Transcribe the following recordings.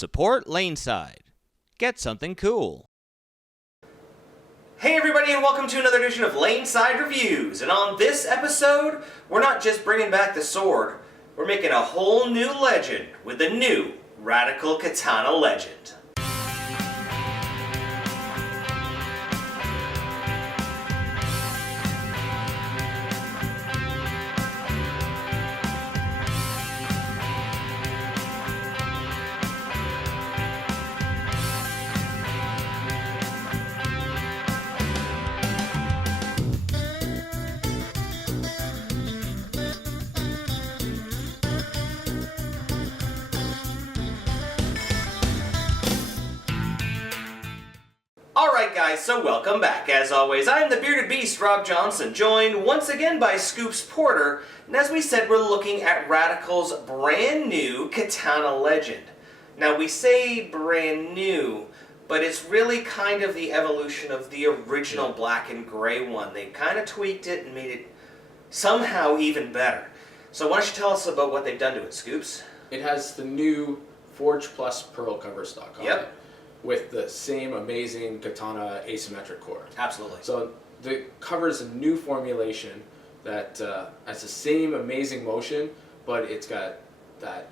Support Laneside. Get something cool. Hey everybody, and welcome to another edition of Laneside Reviews. And on this episode, we're not just bringing back the sword, we're making a whole new legend with the new Radical Katana Legend. Alright guys, so welcome back. As always, I am the Bearded Beast, Rob Johnson, joined once again by Scoops Porter, and as we said, we're looking at Radical's brand new Katana Legend. Now we say brand new, but it's really kind of the evolution of the original black and gray one. They kind of tweaked it and made it somehow even better. So why don't you tell us about what they've done to it, Scoops? It has the new Forge Plus Pearl cover stock on it, with the same amazing Katana asymmetric core. Absolutely. So the cover is a new formulation that has the same amazing motion, but it's got that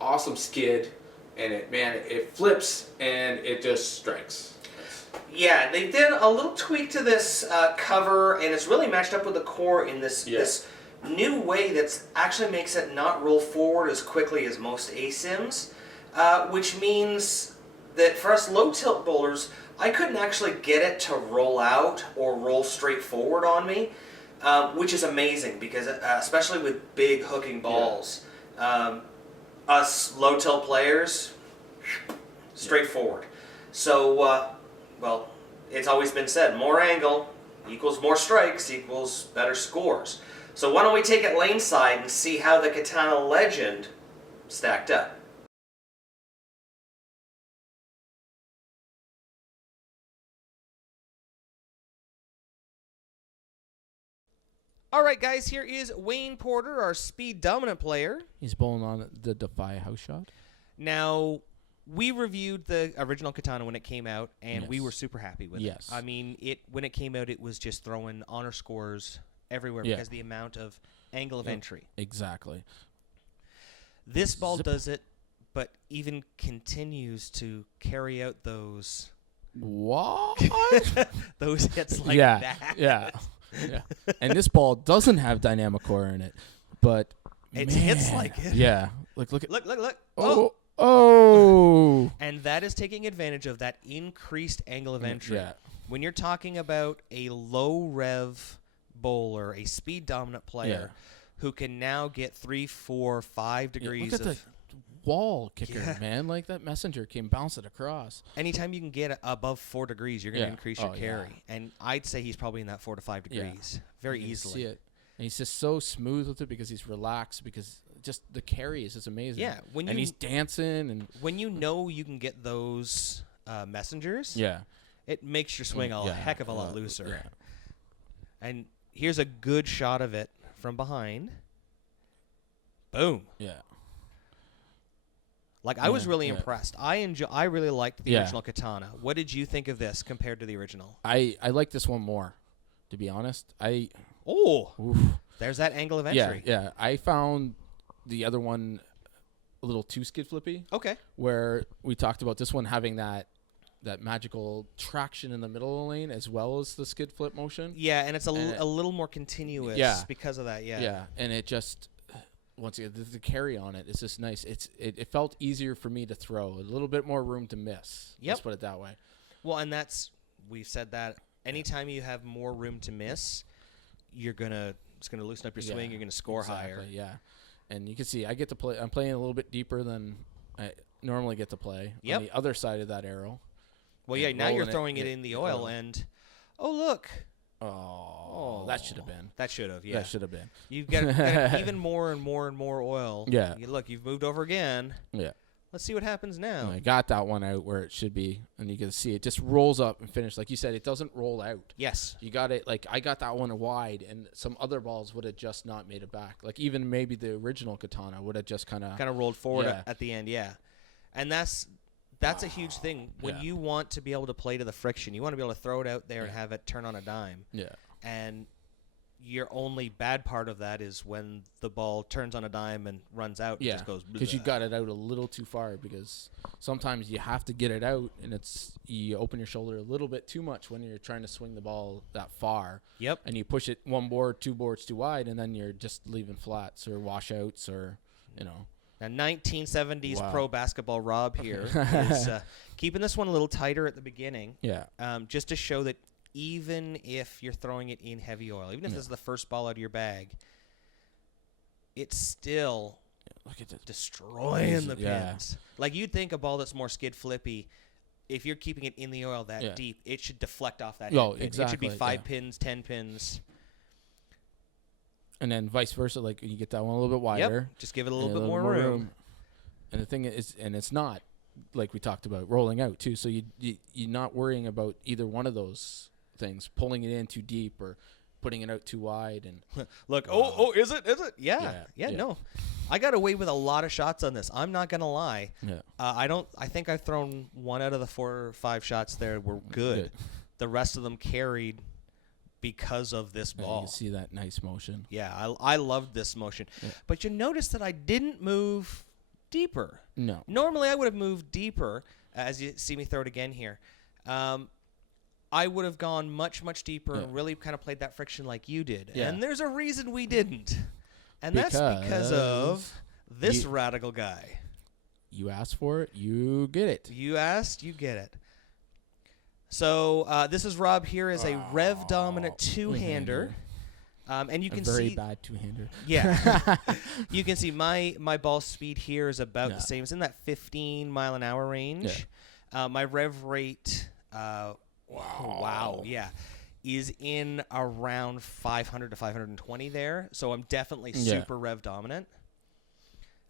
awesome skid, and it flips and it just strikes. Yeah, they did a little tweak to this cover, and it's really matched up with the core in this new way that actually makes it not roll forward as quickly as most ASIMs, which means that for us low tilt bowlers, I couldn't actually get it to roll out or roll straight forward on me, which is amazing because especially with big hooking balls, us low tilt players, straight forward. So, well, it's always been said, more angle equals more strikes equals better scores. So why don't we take it lane side and see how the Katana Legend stacked up. Alright guys, here is Wayne Porter, our speed dominant player. He's bowling on the DEFY House shot. Now, we reviewed the original Katana when it came out, and we were super happy with it. I mean, when it came out, it was just throwing honor scores everywhere because the amount of angle of entry. Exactly. This ball does it, but even continues to carry out those... What? those hits like that. Yeah. Yeah, and this ball doesn't have dynamic core in it, but it hits like it. Yeah, look! Oh! And that is taking advantage of that increased angle of entry. Yeah. When you're talking about a low rev bowler, a speed dominant player, who can now get 3, 4, 5 degrees look at the wall kicker, man. Like that messenger came bouncing across. Anytime you can get above 4 degrees, you're going to increase your carry. And I'd say he's probably in that 4 to 5 degrees very easily. See it. And he's just so smooth with it because he's relaxed, because just the carry is just amazing. Yeah. And he's dancing. And when you know you can get those messengers, it makes your swing a heck of a lot looser. Yeah. And here's a good shot of it from behind. Boom. Yeah. Like, I was really impressed. I really liked the original Katana. What did you think of this compared to the original? I like this one more, to be honest. There's that angle of entry. Yeah. I found the other one a little too skid flippy. Okay. Where we talked about this one having that magical traction in the middle of the lane as well as the skid flip motion. Yeah, and it's a little more continuous because of that. Yeah, and it just... Once again, the carry on it is just nice. It felt easier for me to throw, a little bit more room to miss. Let's put it that way. Well, and we've said that anytime you have more room to miss, it's gonna loosen up your swing. You're gonna score higher. Yeah, and you can see I get to play. I'm playing a little bit deeper than I normally get to play. On the other side of that arrow. Well, now you're throwing it in the oil, and look. Oh, that should have been. That should have, That should have been. You've got even more and more and more oil. Yeah. Look, you've moved over again. Yeah. Let's see what happens now. I got that one out where it should be, and you can see it just rolls up and finish. Like you said, it doesn't roll out. Yes. You got it. Like, I got that one wide, and some other balls would have just not made it back. Like, even maybe the original Katana would have just kind of rolled forward at the end, And that's a huge thing. When you want to be able to play to the friction, you want to be able to throw it out there and have it turn on a dime. Yeah. And your only bad part of that is when the ball turns on a dime and runs out and just goes because you got it out a little too far, because sometimes you have to get it out, and you open your shoulder a little bit too much when you're trying to swing the ball that far. Yep. And you push it 1 board, 2 boards too wide, and then you're just leaving flats or washouts or, you know. A 1970s pro basketball Rob here is keeping this one a little tighter at the beginning. Yeah. Just to show that even if you're throwing it in heavy oil, even if this is the first ball out of your bag, it's still look at this. Destroying the pins. Like, you'd think a ball that's more skid flippy, if you're keeping it in the oil that deep, it should deflect off that Oh, pin. exactly. It should be 5 pins, 10 pins. And then vice versa, like you get that one a little bit wider. Yep. Just give it a little bit more room. And the thing is, and it's not, like we talked about, rolling out too. So you're not worrying about either one of those things, pulling it in too deep or putting it out too wide. And look, is it? Yeah, no. I got away with a lot of shots on this. I'm not gonna lie. Yeah. I think I've thrown 1 out of the 4 or 5 shots there were good. The rest of them carried because of this ball. You can see that nice motion. Yeah, I loved this motion. Yeah. But you notice that I didn't move deeper. No. Normally I would have moved deeper, as you see me throw it again here. I would have gone much, much deeper and really kind of played that friction like you did. Yeah. And there's a reason we didn't. And that's because of this radical guy. You asked for it, you get it. You asked, you get it. So this is Rob here as a rev dominant two-hander. And you can see very bad two-hander. Yeah. You can see my ball speed here is about the same. It's in that 15 mile an hour range. Yeah. My rev rate is in around 500 to 520 there. So I'm definitely super rev dominant.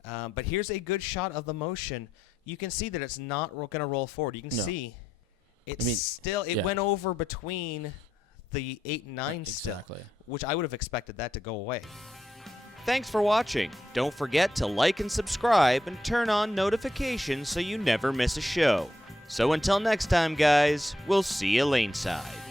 But here's a good shot of the motion. You can see that it's not going to roll forward. You can see it's it went over between the 8 and 9 still, which I would have expected that to go away. Thanks for watching. Don't forget to like and subscribe and turn on notifications so you never miss a show. So until next time, guys, we'll see you laneside.